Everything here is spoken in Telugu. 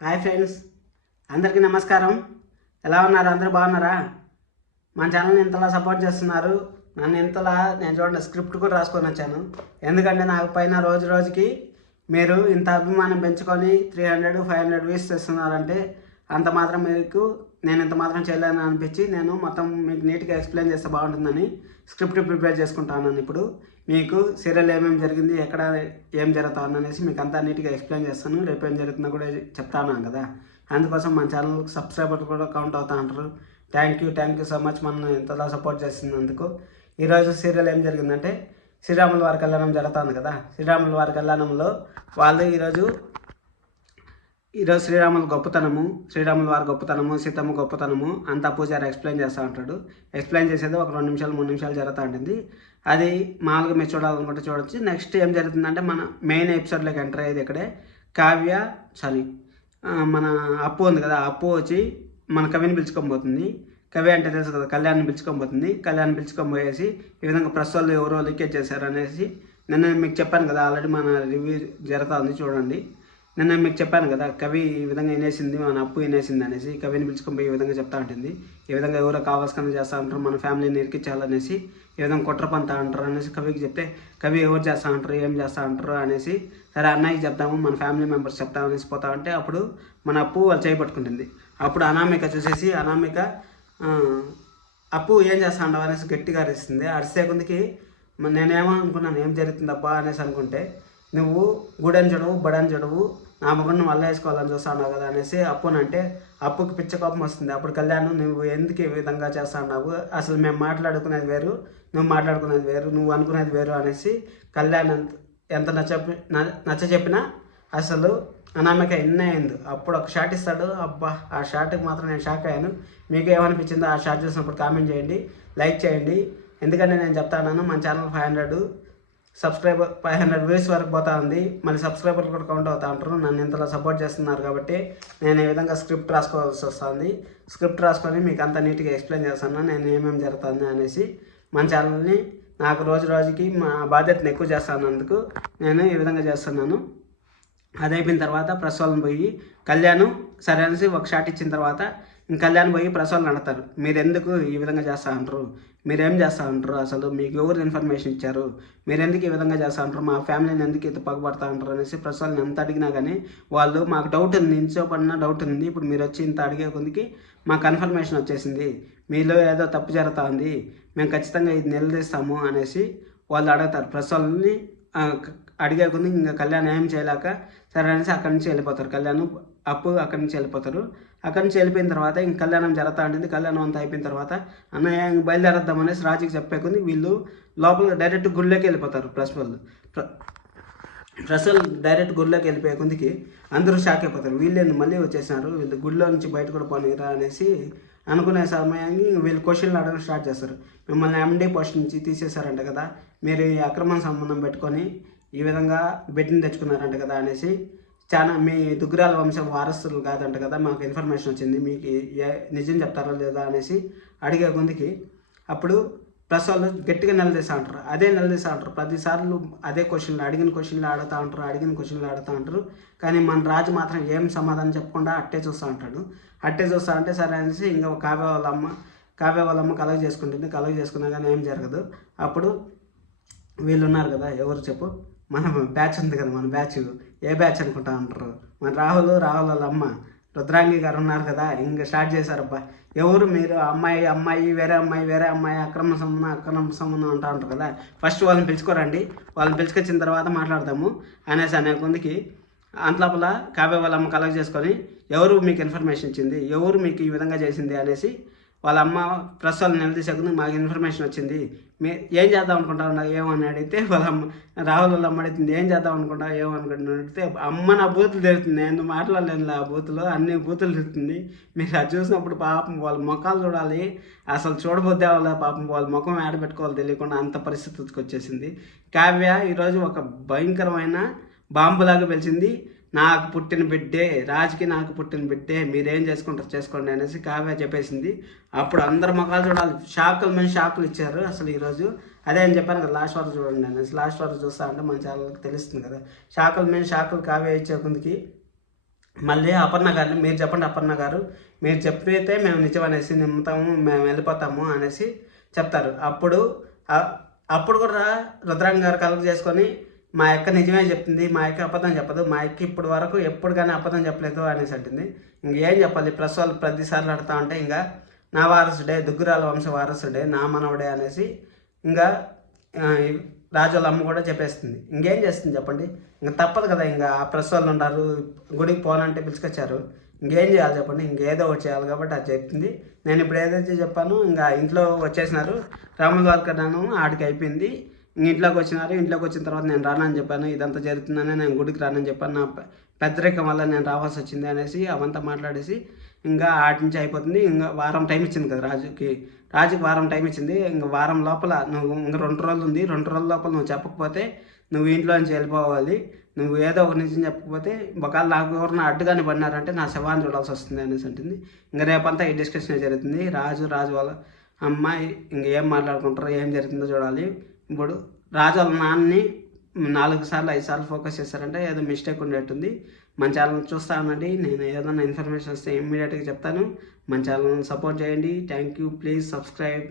హాయ్ ఫ్రెండ్స్, అందరికీ నమస్కారం. ఎలా ఉన్నారు? అందరూ బాగున్నారా? మన ఛానల్ని ఇంతలా సపోర్ట్ చేస్తున్నారు. నన్ను ఇంతలా నేను చూడండి స్క్రిప్ట్ కూడా రాసుకొని వచ్చాను. ఎందుకంటే నాకు పైన రోజు రోజుకి మీరు ఇంత అభిమానం పెంచుకొని 300-500 వ్యూస్ చేస్తున్నారంటే అంత మాత్రం మీకు నేను ఇంత మాత్రం చేయలేను అనిపించి నేను మొత్తం మీకు నీట్గా ఎక్స్ప్లెయిన్ చేస్తే బాగుంటుందని స్క్రిప్ట్ ప్రిపేర్ చేసుకుంటాను. ఇప్పుడు మీకు సీరియల్ ఏమేమి జరిగింది, ఎక్కడ ఏం జరుగుతుంది అనేసి మీకు అంతా నీట్గా ఎక్స్ప్లెయిన్ చేస్తాను. రేపు ఏం జరుగుతుందో కూడా చెప్తాను కదా. అందుకోసం మన ఛానల్కి సబ్స్క్రైబర్లు కూడా కౌంట్ అవుతా ఉంటారు. థ్యాంక్ యూ సో మచ్ మనం ఇంతలా సపోర్ట్ చేస్తున్నందుకు. ఈరోజు సీరియల్ ఏం జరిగిందంటే శ్రీరాముల వారి కళ్యాణం జరుగుతుంది కదా. శ్రీరాముల వారి కళ్యాణంలో వాళ్ళు ఈరోజు శ్రీరాముల వారి గొప్పతనము, సీతమ్మ గొప్పతనము అంతా పూజారి ఎక్స్ప్లెయిన్ చేస్తూ ఉంటాడు. ఎక్స్ప్లెయిన్ చేసేది ఒక 2 నిమిషాలు 3 నిమిషాలు జరుగుతూ ఉంటుంది. అది మామూలుగా మీరు చూడాలనుకుంటే చూడొచ్చు. నెక్స్ట్ ఏం జరుగుతుందంటే మన మెయిన్ ఎపిసోడ్లోకి ఎంటర్ అయ్యేది ఇక్కడే మన అప్పు ఉంది కదా. అప్పు వచ్చి మన కవిని పిలుచుకొని పోతుంది. కవి అంటే తెలుసు కదా, కళ్యాణ్ని పిలుచుకొని పోతుంది. కళ్యాణ్ పిలుచుకొని పోయేసి ఈ విధంగా ప్రెస్ వాళ్ళు ఎవరో లీకేజ్ చేశారు అనేసి నిన్న మీకు చెప్పాను కదా. ఆల్రెడీ మన రివ్యూ జరుగుతుంది చూడండి. నిన్న మీకు చెప్పాను కదా, కవి ఈ విధంగా వినేసింది, మన అప్పు వినేసింది అనేసి కవిని పిలుచుకొని పోయి ఈ విధంగా చెప్తా ఉంటుంది. ఈ విధంగా ఎవరో కావాల్సిన చేస్తూ ఉంటారు, మన ఫ్యామిలీని ఇరికించాలనేసి ఈ విధంగా కుట్ర పంతా అంటారు అనేసి కవికి చెప్తే, కవి ఎవరు చేస్తూ ఉంటారు, ఏం చేస్తూ ఉంటారు అనేసి సరే అన్నయ్యకి చెప్తాము, మన ఫ్యామిలీ మెంబర్స్ చెప్తాము అనేసి పోతా ఉంటే అప్పుడు మన అప్పు వాళ్ళు చేయబట్టుకుంటుంది. అప్పుడు అనామిక చూసేసి అప్పు ఏం చేస్తా ఉండవు అనేసి గట్టిగా అరిస్తుంది. అరిసే కొందికి నేనేమో అనుకున్నాను ఏం జరుగుతుందబ్బా అనేసి అనుకుంటే, నువ్వు గుడని చెడవు బడని చెడవు నా మొగుడిని మళ్ళీ వేసుకోవాలని చూస్తున్నావు కదా అనేసి అప్పునంటే అప్పుకి పిచ్చ కోపం వస్తుంది. అప్పుడు కళ్యాణ్, నువ్వు ఎందుకు ఈ విధంగా చేస్తున్నావు, అసలు మేము మాట్లాడుకునేది వేరు, నువ్వు మాట్లాడుకునేది వేరు, నువ్వు అనుకునేది వేరు అనేసి కళ్యాణ్ ఎంత నచ్చ చెప్పినా అసలు అనామిక అయింది. అప్పుడు ఒక షాట్ ఇస్తాడు. అబ్బా, ఆ షాట్కి మాత్రం నేను షాక్ అయ్యాను. మీకు ఏమనిపించిందో ఆ షాట్ చూసినప్పుడు కామెంట్ చేయండి, లైక్ చేయండి. ఎందుకంటే నేను చెప్తాను మన ఛానల్ 500 వ్యూస్ వరకు పోతా ఉంది. మళ్ళీ సబ్స్క్రైబర్లు కూడా కౌంట్ అవుతా ఉంటారు. నన్ను ఇంతలో సపోర్ట్ చేస్తున్నారు కాబట్టి నేను ఈ విధంగా స్క్రిప్ట్ రాసుకోవాల్సి వస్తుంది. స్క్రిప్ట్ రాసుకొని మీకు అంతా నీట్గా ఎక్స్ప్లెయిన్ చేస్తాను నేను ఏమేమి జరుగుతుంది అనేసి. మన ఛానల్ని నాకు రోజు రోజుకి మా బాధ్యతను ఎక్కువ చేస్తున్నందుకు నేను ఈ విధంగా చేస్తున్నాను. అది అయిపోయిన తర్వాత ప్రసవాలను పోయి కళ్యాణ్ సరే అనేసి ఒక షాట్ ఇచ్చిన తర్వాత కళ్యాణ్ పోయి ప్రసవాలను అడతారు. మీరు ఎందుకు ఈ విధంగా చేస్తూ ఉంటారు, మీరేం చేస్తూ ఉంటారు, అసలు మీకు ఎవరు ఇన్ఫర్మేషన్ ఇచ్చారు, మీరు ఎందుకు ఈ విధంగా చేస్తూ ఉంటారు, మా ఫ్యామిలీని ఎందుకు ఇంత పగబడతా ఉంటారు అనేసి ప్రసవాలను ఎంత అడిగినా కానీ వాళ్ళు మాకు డౌట్ ఉంది, ఇంచోపడిన డౌట్ ఉంది, ఇప్పుడు మీరు వచ్చి ఇంత అడిగే కొద్దికి మాకు కన్ఫర్మేషన్ వచ్చేసింది, మీలో ఏదో తప్పు జరుగుతూ ఉంది, మేము ఖచ్చితంగా ఇది నిలదీస్తాము అనేసి వాళ్ళు అడుగుతారు. ప్రసవాలని అడిగే కొద్ది ఇంకా కళ్యాణ్ ఏం చేయలేక సరే అనేసి అక్కడి నుంచి వెళ్ళిపోతారు. కళ్యాణ్ అప్పు అక్కడి నుంచి వెళ్ళిపోతారు. అక్కడి నుంచి వెళ్ళిపోయిన తర్వాత ఇంక కళ్యాణం జరుగుతూ ఉంటుంది. కళ్యాణం అంతా అయిపోయిన తర్వాత అన్నయ్య బయలుదేరద్దాం అనేసి రాజుకి చెప్పేకుంది. వీళ్ళు లోపల డైరెక్ట్ గుళ్ళోకి వెళ్ళిపోతారు. ప్రెస్ వాళ్ళు డైరెక్ట్ గుళ్ళోకి వెళ్ళిపోయే కొందికి అందరూ షాక్ అయిపోతారు. వీళ్ళేంది మళ్ళీ వచ్చేసినారు, వీళ్ళు గుళ్ళో నుంచి బయట కూడా పోనీరా అనేసి అనుకునే సమయాన్ని వీళ్ళు క్వశ్చన్లు అడగడం స్టార్ట్ చేస్తారు. మిమ్మల్ని ఎండి పోస్ట్ నుంచి తీసేశారంట కదా, మీరు ఈ అక్రమ సంబంధం పెట్టుకొని ఈ విధంగా బిడ్డని తెచ్చుకున్నారంట కదా అనేసి, చాలా మీ దుగ్గురాల వంశం వారసులు కాదంట కదా, మాకు ఇన్ఫర్మేషన్ వచ్చింది, మీకు నిజం చెప్తారా లేదా అనేసి అడిగే కొందికి అప్పుడు ప్లస్ వాళ్ళు గట్టిగా నిలదీస్తూ ఉంటారు. అదే నిలదీస్తూ ఉంటారు ప్రతిసార్లు అదే అడిగిన క్వశ్చన్లు ఆడుతూ ఉంటారు. కానీ మన రాజు మాత్రం ఏం సమాధానం చెప్పకుండా అట్టే చూస్తూ ఉంటాడు. అట్టే చూస్తూ ఉంటే సరే అనేసి ఇంకా కావ్య వాళ్ళ అమ్మ కలగ చేసుకున్నా కానీ ఏం జరగదు. అప్పుడు వీళ్ళు ఉన్నారు కదా, ఎవరు చెప్పు, మన బ్యాచ్ ఉంది కదా, మన బ్యాచ్ ఏ బ్యాచ్ అనుకుంటా ఉంటారు, మన రాహుల్ వాళ్ళ అమ్మ రుద్రాంగి గారు ఉన్నారు కదా, ఇంకా స్టార్ట్ చేశారబ్బా, ఎవరు మీరు అమ్మాయి వేరే అమ్మాయి అక్రమ సంబంధం అంటూ ఉంటారు కదా, ఫస్ట్ వాళ్ళని పిలుచుకోరండి, వాళ్ళని పిలుచుకొచ్చిన తర్వాత మాట్లాడదాము అనేసి అనే కొందికి అంతలోపల కావ్య వాళ్ళ అమ్మ కలెక్ట్ చేసుకొని ఎవరు మీకు ఇన్ఫర్మేషన్ ఇచ్చింది, ఎవరు మీకు ఈ విధంగా చేసింది అనేసి వాళ్ళ అమ్మ ప్రెస్ వాళ్ళని నిలదీసేకుంది. మాకు ఇన్ఫర్మేషన్ వచ్చింది, ఏం చేద్దాం అనుకుంటా ఏమని అడిగితే రాహుల్ వాళ్ళ అమ్మ అడుగుతుంది, ఏం చేద్దాం అనుకుంటా ఏమనుకుంటున్నా అడిగితే, అమ్మ నా బూతులు తిరుగుతుంది, నేను మాట్లాడలేను ఆ బూతులో, అన్ని బూతులు తిరుగుతుంది, మీరు అది చూసినప్పుడు పాపం వాళ్ళ ముఖాలు చూడాలి, అసలు చూడబోద్దే వాళ్ళ పాపం వాళ్ళ ముఖం ఆడబెట్టుకోవాలి తెలియకుండా అంత పరిస్థితికి వచ్చేసింది. కావ్య ఈరోజు ఒక భయంకరమైన బాంబులాగా పిలిచింది. నాకు పుట్టిన బిడ్డే, రాజుకి నాకు పుట్టిన బిడ్డే, మీరేం చేసుకుంటారు చేసుకోండి అనేసి కావ్య చెప్పేసింది. అప్పుడు అందరు ముఖాలు చూడాలి, షాకులు ఇచ్చారు అసలు ఈరోజు. అదే అని చెప్పాను కదా, లాస్ట్ వరకు చూడండి అనేసి. లాస్ట్ వరకు చూస్తా అంటే మన ఛానల్కి తెలుస్తుంది కదా. షాకులు కావ్య ఇచ్చే కొందికి మళ్ళీ అపర్ణ గారిని మీరు చెప్పండి అపర్ణ గారు, మీరు చెప్పితే మేము నిజం అనేసి నమ్ముతాము, మేము వెళ్ళిపోతాము అనేసి చెప్తారు. అప్పుడు కూడా రుద్రాంగ గారు కలెక్ట్ చేసుకొని మా యొక్క నిజమే చెప్తుంది, మా యొక్క అబద్ధం చెప్పదు, మా యొక్క ఇప్పుడు వరకు ఎప్పుడు కానీ అబద్ధం చెప్పలేదు అనేసి అంటుంది. ఇంకేం చెప్పాలి, ప్రెస్ వాళ్ళు ప్రతిసార్లు అడుగుతా ఉంటే ఇంకా నా వారసుడే, దుగ్గురాల వంశ వారసుడే, నా మనవడే అనేసి ఇంకా రాజు వాళ్ళ అమ్మ కూడా చెప్పేస్తుంది. ఇంకేం చేస్తుంది చెప్పండి, ఇంకా తప్పదు కదా, ఇంకా ఆ ప్రెస్ వాళ్ళు ఉన్నారు, గుడికి పోనంటే పిలుచుకొచ్చారు, ఇంకేం చేయాలి చెప్పండి, ఇంకేదో ఒకటి చేయాలి కాబట్టి అది చెప్తుంది. నేను ఇప్పుడు ఏదైతే చెప్పానో ఇంకా ఇంట్లో వచ్చేసినారు, రాముల వారికన్నాను ఆడికి అయిపోయింది. ఇంట్లోకి వచ్చినారు, ఇంట్లోకి వచ్చిన తర్వాత నేను రానని చెప్పాను, ఇదంతా జరుగుతుందని నేను గుడికి రానని చెప్పాను, నా పెద్దరికం వల్ల నేను రావాల్సి వచ్చింది అనేసి అవంతా మాట్లాడేసి ఇంకా ఆటి నుంచి అయిపోతుంది. ఇంకా వారం టైం ఇచ్చింది కదా రాజుకి వారం టైం ఇచ్చింది. ఇంకా వారం లోపల నువ్వు ఇంకా 2 రోజులు ఉంది, 2 రోజుల లోపల నువ్వు చెప్పకపోతే నువ్వు ఇంట్లో నుంచి వెళ్ళిపోవాలి, నువ్వు ఏదో ఒక నిజం చెప్పకపోతే ఒకవేళ నాకు ఎవరిన అడ్డుగానే పడినారంటే నా శవాన్ని చూడాల్సి వస్తుంది అనేసి అంటుంది. ఇంకా రేపంతా ఈ డిస్కషన్ జరుగుతుంది. రాజు వాళ్ళ అమ్మాయి ఇంకేం మాట్లాడుకుంటారో ఏం జరుగుతుందో చూడాలి. ఇప్పుడు రాజు వాళ్ళ నాన్నని 4 సార్లు 5 సార్లు ఫోకస్ చేస్తారంటే ఏదో మిస్టేక్ ఉండేట్టుంది. మన ఛానల్ చూస్తా ఉండండి, నేను ఏదైనా ఇన్ఫర్మేషన్ వస్తే ఇమ్మీడియట్గా చెప్తాను. మన ఛానల్ని సపోర్ట్ చేయండి. Thank you, please subscribe.